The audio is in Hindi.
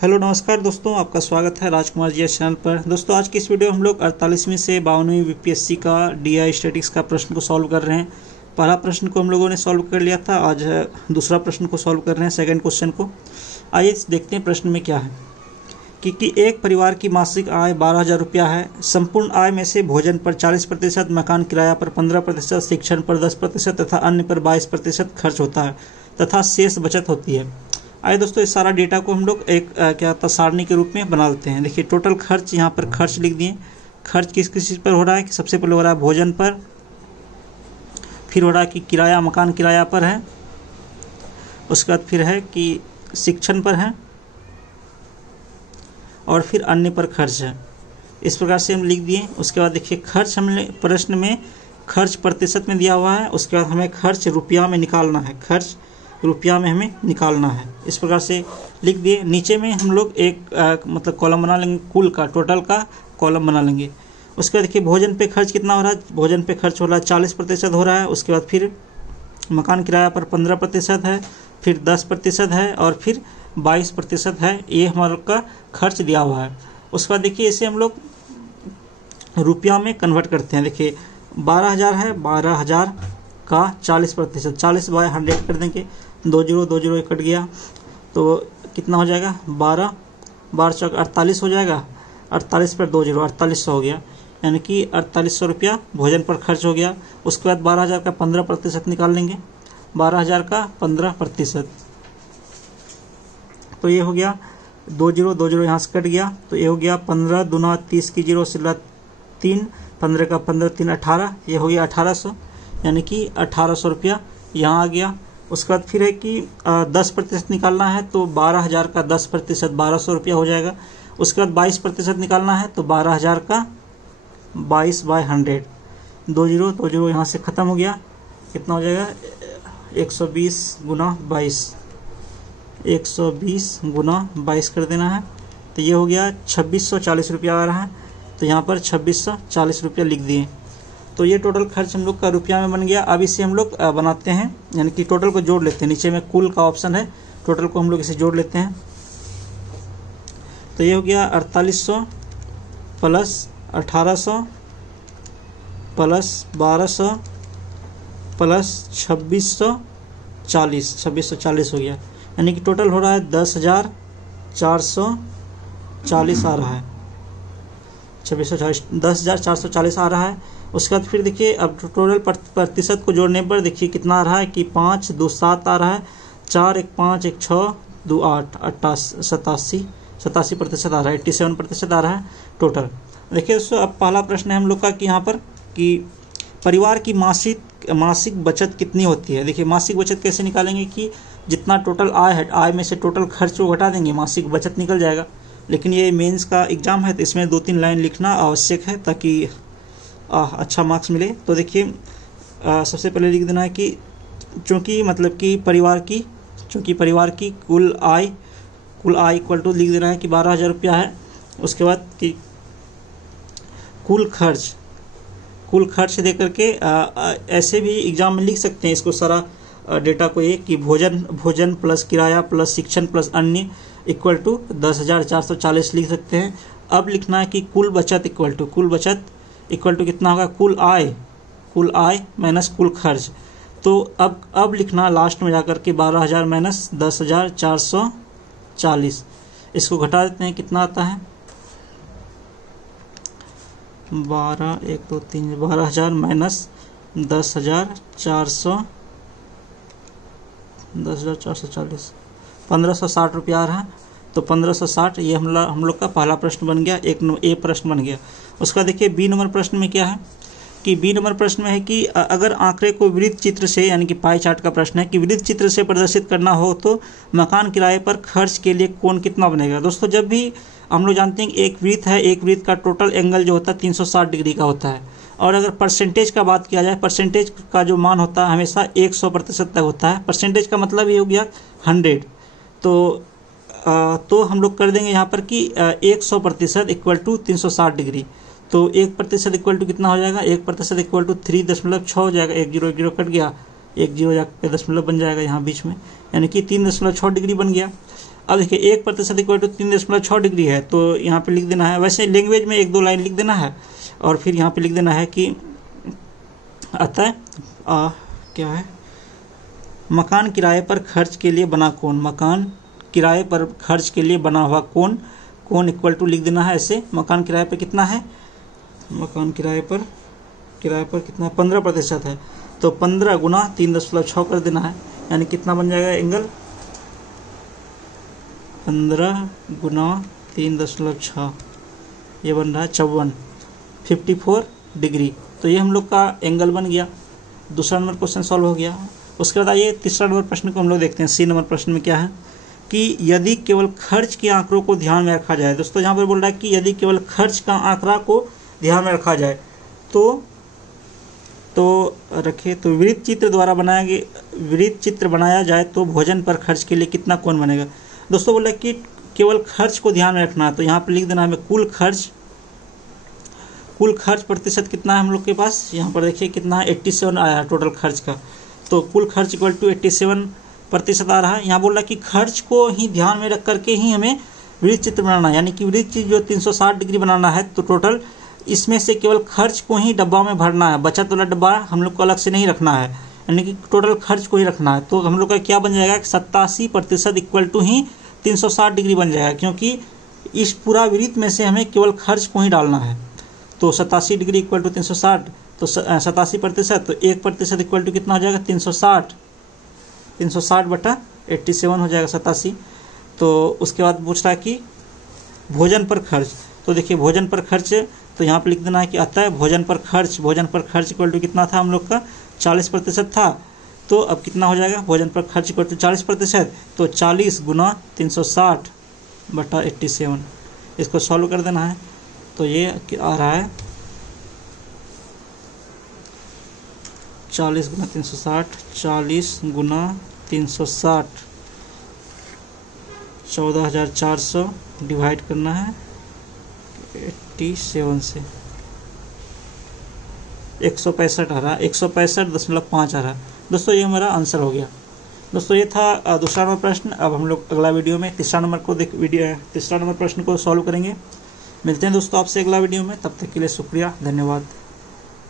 हेलो नमस्कार दोस्तों, आपका स्वागत है राजकुमार जी चैनल पर। दोस्तों आज की इस वीडियो में हम लोग 48वीं से 52वीं बीपीएससी का डीआई स्टैटिक्स का प्रश्न को सॉल्व कर रहे हैं। पहला प्रश्न को हम लोगों ने सॉल्व कर लिया था, आज दूसरा प्रश्न को सॉल्व कर रहे हैं, सेकंड क्वेश्चन को। आइए देखते हैं प्रश्न में क्या है कि एक परिवार की मासिक आय 12,000 रुपया है। संपूर्ण आय में से भोजन पर 40%, मकान किराया पर 15%, शिक्षण पर 10% तथा अन्य पर 22% खर्च होता है तथा शेष बचत होती है। आइए दोस्तों इस सारा डेटा को हम लोग एक क्या होता है सारणी के रूप में बना लेते हैं। देखिए टोटल खर्च, यहाँ पर खर्च लिख दिए। खर्च किस किस चीज़ पर हो रहा है कि सबसे पहले हो रहा है भोजन पर, फिर हो रहा है कि किराया, मकान किराया पर है, उसके बाद फिर है कि शिक्षण पर है और फिर अन्य पर खर्च है। इस प्रकार से हम लिख दिए। उसके बाद देखिए खर्च हमने प्रश्न में खर्च प्रतिशत में दिया हुआ है, उसके बाद हमें खर्च रुपया में निकालना है, खर्च रुपया में हमें निकालना है। इस प्रकार से लिख दिए। नीचे में हम लोग एक मतलब कॉलम बना लेंगे, कुल का टोटल का कॉलम बना लेंगे। उसके बाद देखिए भोजन पे खर्च कितना हो रहा है, भोजन पे खर्च हो रहा है 40% हो रहा है। उसके बाद फिर मकान किराया पर 15% है, फिर 10% है और फिर 22% है। ये हमारा का खर्च दिया हुआ है। उसके बाद देखिए इसे हम लोग रुपया में कन्वर्ट करते हैं। देखिए 12,000 है, 12,000 का 40%, 40 बाय 100 कर देंगे। 2 जीरो कट गया तो कितना हो जाएगा, 12 चौक 48 हो जाएगा। 48 पर 2 जीरो 4800 हो गया, यानी कि 4800 रुपया भोजन पर खर्च हो गया। उसके बाद 12,000 का 15% निकाल लेंगे, 12,000 का 15%, तो ये हो गया 2 जीरो यहाँ से कट गया, तो ये हो गया 15 दूना 30 की जीरो सिला 3, 15 का 15 3 18, ये हो गया 1800, यानी कि 1800 रुपया यहाँ आ गया। उसके बाद फिर है कि 10% निकालना है, तो 12,000 का 10% 1200 रुपया हो जाएगा। उसके बाद 22% निकालना है, तो 12,000 का 22 बाय 100, 2 जीरो यहाँ से ख़त्म हो गया। कितना हो जाएगा, 120 गुना 22, 120 गुना 22 कर देना है, तो ये हो गया 2640 रुपया आ रहा है। तो यहाँ पर 2640 रुपया लिख दिए। तो ये टोटल खर्च हम लोग का रुपया में बन गया। अब इसे हम लोग बनाते हैं, यानी कि टोटल को जोड़ लेते हैं। नीचे में कुल का ऑप्शन है, टोटल को हम लोग इसे जोड़ लेते हैं। तो ये हो गया 4800 प्लस 1800 प्लस 1200 प्लस 2640 हो गया, यानी कि टोटल हो रहा है 10,440 आ रहा है। 10,440 आ रहा है। उसके बाद फिर देखिए अब टोटल प्रतिशत को जोड़ने पर देखिए कितना आ रहा है कि 5 2 7 आ रहा है, 4 1 5 1 6 2 8 87% आ रहा है, 87% आ रहा है टोटल। देखिए दोस्तों अब पहला प्रश्न है हम लोग का कि यहाँ पर कि परिवार की मासिक बचत कितनी होती है। देखिए मासिक बचत कैसे निकालेंगे कि जितना टोटल आय है, आय में से टोटल खर्च को घटा देंगे, मासिक बचत निकल जाएगा। लेकिन ये मेंस का एग्जाम है तो इसमें 2-3 लाइन लिखना आवश्यक है ताकि अच्छा मार्क्स मिले। तो देखिए सबसे पहले लिख देना है कि चूँकि मतलब कि परिवार की कुल आय इक्वल टू लिख देना है कि 12,000 रुपया है। उसके बाद कि कुल खर्च दे करके ऐसे भी एग्जाम में लिख सकते हैं इसको सारा डेटा को, ये कि भोजन प्लस किराया प्लस शिक्षण प्लस अन्य इक्वल टू 10,440 लिख सकते हैं। अब लिखना है कि कुल बचत इक्वल टू कितना होगा, कुल आय माइनस कुल खर्च। तो अब लिखना लास्ट में जाकर के 12,000 माइनस 10,440, इसको घटा देते हैं, कितना आता है 12,000 माइनस 10,440, 1560 रुपया आ रहा है। तो 1560 ये हम लोग का पहला प्रश्न बन गया, एक ए प्रश्न बन गया। उसका देखिए बी नंबर प्रश्न में क्या है कि बी नंबर प्रश्न में है कि अगर आंकड़े को वृत्त चित्र से, यानी कि पाई चार्ट का प्रश्न है कि वृत्त चित्र से प्रदर्शित करना हो तो मकान किराए पर खर्च के लिए कोण कितना बनेगा। दोस्तों जब भी हम लोग जानते हैं कि एक वृत्त है, एक वृत्त का टोटल एंगल जो होता है 360 डिग्री का होता है। और अगर परसेंटेज का बात किया जाए, परसेंटेज का जो मान होता है हमेशा 100% तक होता है। परसेंटेज का मतलब ये हो गया 100। तो हम लोग कर देंगे यहाँ पर कि 100% इक्वल टू 360 डिग्री। तो 1% इक्वल टू कितना हो जाएगा, 1% इक्वल टू 3.6 हो जाएगा। 1 जीरो कट गया, 1 जीरो जाकर दशमलव बन जाएगा यहाँ बीच में, यानी कि 3.6 डिग्री बन गया। अब देखिए 1% इक्वल टू 3.6 डिग्री है, तो यहाँ पे लिख देना है, वैसे लैंग्वेज में 1-2 लाइन लिख देना है और फिर यहाँ पे लिख देना है कि अतः क्या है, मकान किराए पर खर्च के लिए बना कोण, मकान किराए पर खर्च के लिए बना हुआ कोण, कोण इक्वल टू लिख देना है ऐसे, मकान किराए पर कितना है, मकान किराए पर कितना 15% है, तो 15 गुना 3.6 कर देना है, यानी कितना बन जाएगा एंगल, 15 गुना 3.6 ये बन रहा है 54 डिग्री। तो ये हम लोग का एंगल बन गया। दूसरा नंबर क्वेश्चन सॉल्व हो गया। उसके बाद आइए तीसरा नंबर प्रश्न को हम लोग देखते हैं। सी नंबर प्रश्न में क्या है कि यदि केवल खर्च के आंकड़ों को ध्यान में रखा जाए, दोस्तों यहाँ पर बोल रहा है कि यदि केवल खर्च का आंकड़ा को ध्यान में रखा जाए तो रखे तो वृत्त चित्र बनाया जाए तो भोजन पर खर्च के लिए कितना कोण बनेगा। दोस्तों बोला कि केवल खर्च को ध्यान में रखना है, तो यहाँ पर लिख देना हमें कुल खर्च प्रतिशत कितना है हम लोग के पास, यहाँ पर देखिए कितना है 87 आया है टोटल खर्च का, तो कुल खर्च इक्वल टू 87% आ रहा है। यहाँ बोल रहा है कि खर्च को ही ध्यान में रख करके ही हमें वृत्त चित्र बनाना है, यानी कि वृत्त चित्र जो 360 डिग्री बनाना है, तो टोटल इसमें से केवल खर्च को ही डब्बा में भरना है, बचत वाला डब्बा हम लोग को अलग से नहीं रखना है, यानी कि टोटल खर्च को ही रखना है। तो हम लोग का क्या बन जाएगा 87% इक्वल टू ही 360 डिग्री बन जाएगा, क्योंकि इस पूरा वृत्त में से हमें केवल खर्च को ही डालना है। तो 87 डिग्री इक्वल टू 360, तो 87%, तो 1% इक्वल टू कितना हो जाएगा 360/87 हो जाएगा 87। तो उसके बाद पूछ रहा है कि भोजन पर खर्च, तो देखिए भोजन पर खर्च, तो यहाँ पे लिख देना है कि अतः भोजन पर खर्च इक्वल टू कितना था हम लोग का 40% था, तो अब कितना हो जाएगा भोजन पर खर्च इक्वल टू 40%, तो 40 गुना 360/87, इसको सॉल्व कर देना है। तो ये आ रहा है 40 गुना 360 14,400 डिवाइड करना है 87 से, 165 आ रहा है, 165.5 आ रहा है। दोस्तों ये हमारा आंसर हो गया। दोस्तों ये था दूसरा नंबर प्रश्न। अब हम लोग अगला वीडियो में तीसरा नंबर प्रश्न को सॉल्व करेंगे। मिलते हैं दोस्तों आपसे अगला वीडियो में, तब तक के लिए शुक्रिया, धन्यवाद।